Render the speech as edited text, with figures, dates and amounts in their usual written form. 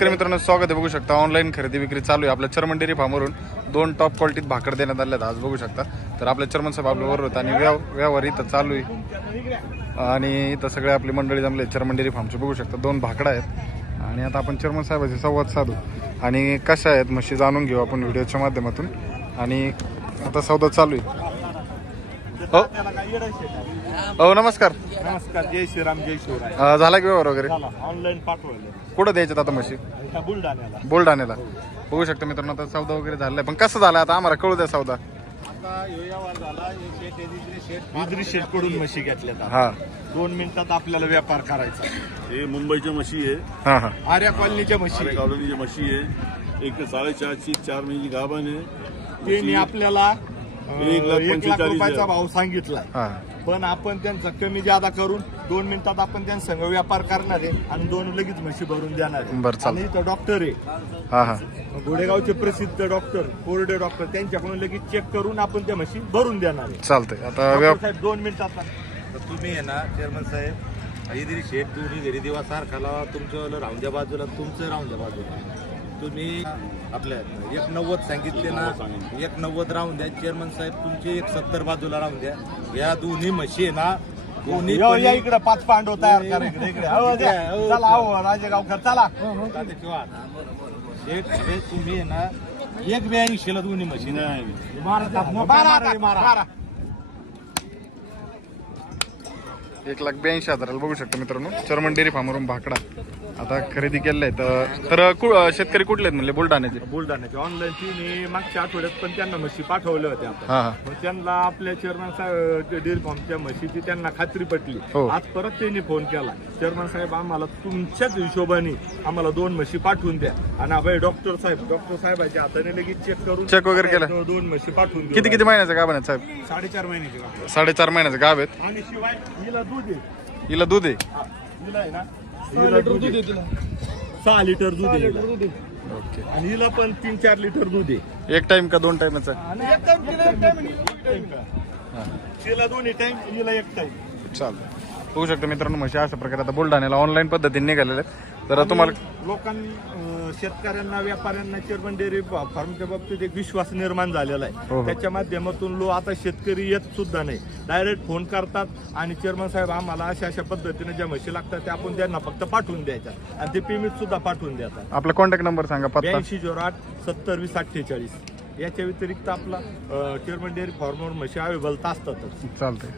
मित्रांनो स्वागत आहे. बघू शकता ऑनलाईन खरेदी विक्री चालू आहे आपल्या चर्मन डेअरी फार्मवरून. 2 टॉप क्वालिटीत भाकर देण्यात आले आज बघू शकता. तर आपल्या चर्मन साहेब आपल्याबरोबर होतं आणि व्यवहार इथं चालू आहे आणि इथं सगळे आपली मंडळी जमले. चर्मन डेअरी फार्मचे बघू शकता 2 भाकडा आहेत आणि आता आपण चर्मन साहेबांशी संवाद साधू आणि कशा आहेत म्हशी जाणून घेऊ आपण व्हिडिओच्या माध्यमातून. आणि आता सौदा चालू आहे. हो नमस्कार. नमस्कार. जय श्रीराम. जय शिवराय. झाला की व्यवहार वगैरे? ऑनलाईन पाठवले. कुठं द्यायच्यात आता म्हशी? बुलढाण्याला. बघू शकता मित्रांनो आता सौदा वगैरे झालाय. पण कसं झालं आता आम्हाला कळू द्या सौदा. आता व्यवहार झाला. इद्री शेठ कडून म्हशी घेतल्या. हा 2 मिनिटात आपल्याला व्यापार करायचा. हे मुंबईच्या म्हशी आहे. हा हा आर्या कॉलनीच्या म्हशी. आर्या कॉलनीच्या म्हशी आहे. 1 ते 4.5ची 4 महिन्याची गाभण आहे. त्यांनी आपल्याला 1,45,000 रुपयाचा भाव सांगितलाय. हा पण आपण त्यांचा कमी जादा करून 2 मिनिटात आपण त्यांच्या संग व्यापार करणार आहे आणि 2 लगेच म्हशी भरून देणार आहे. बरं चालेल. आणि इथं डॉक्टर आहे. हा हा घोडेगावचे प्रसिद्ध डॉक्टर कोरडे डॉक्टर त्यांच्याकडून लगेच चेक करून आपण त्या म्हशी भरून देणार आहे. चालतंय. आता डॉक्टर साहेब 2 मिनिटात. तर तुम्ही आहे ना चेअरमन साहेब इद्री शेठ दोन्ही घरी दिवा सारखाला तुमचं राहून द्या बाजूला तुमचं राहून द्या बाजूला. तुम्ही आपल्या 1,90 सांगितले ना 1,90 राहून द्या. चेअरमन साहेब तुमचे 1,70 बाजूला राहून द्या. या दोन्ही म्हशी आहे ना दोन्ही या इकडे 5 पांडव तयार करा. इकडे चला हो राजेगावकर चला. शेठ हे तुम्ही आहे ना 1,82 दोन्ही म्हशी नाही. 1,82,000 बघू शकता मित्रांनो चर्मन डेअरी फार्मवरून भाकडा आता खरेदी केलेला आहे. तर शेतकरी कुठले आहेत म्हणले? बुलढाण्याचे. बुलढाण्याचे. ऑनलाईन तिने मागच्या आठवड्यात पण त्यांना म्हशी पाठवल्या होत्या. हा हा मग त्यांना आपल्या चेअरमन साहेब डेअरी फार्मच्या म्हशीची त्यांना खात्री पटली. हो. आज परत त्यांनी फोन केला. चेअरमन साहेब आम्हाला तुमच्याच हिशोबाने आम्हाला 2 म्हशी पाठवून द्या. आणि भाई डॉक्टर साहेबांच्या हाताने लगेच चेक वगैरे केलं. 2 म्हशी पाठवून द्या. किती महिन्याचं गाभ आहे साहेब? 4.5 महिन्याची. 4.5 महिन्याचं गाभ आहेत. आणि शिवाय हिला दूध आहे. हिला दूध आहे. हिला आहे ना 6 लिटर दूध आहे. ओके. आणि हिला पण 3-4 लिटर दूध आहे. 1 टाइम का 2 टाइमचा? आणि एक टाइम हिला 2 टाइम हिला 1 टाइम. चालतं. बघू शकता मित्रांनो म्हशी अशा प्रकारे आता बुलढाण्याला ऑनलाईन पद्धतीने निघालेल्या आहेत. तर तुम्हाला लोकांनी शेतकऱ्यांना व्यापाऱ्यांना चेअरमन डेअरी फार्मच्या बाबतीत एक विश्वास निर्माण झालेला हो. आहे. त्याच्या माध्यमातून आता शेतकरी येत सुद्धा नाही. डायरेक्ट फोन करतात आणि चेअरमन साहेब आम्हाला अशा पद्धतीने ज्या म्हशी लागतात त्या आपण त्यांना फक्त पाठवून द्यायच्या आणि ते पेमेंट सुद्धा पाठवून देतात. आपला कॉन्टॅक्ट नंबर सांगा. 8208 70 याच्या व्यतिरिक्त आपला चेअरमन डेअरी फार्मवर म्हशी अवेलेबल असतातच. चालतंय.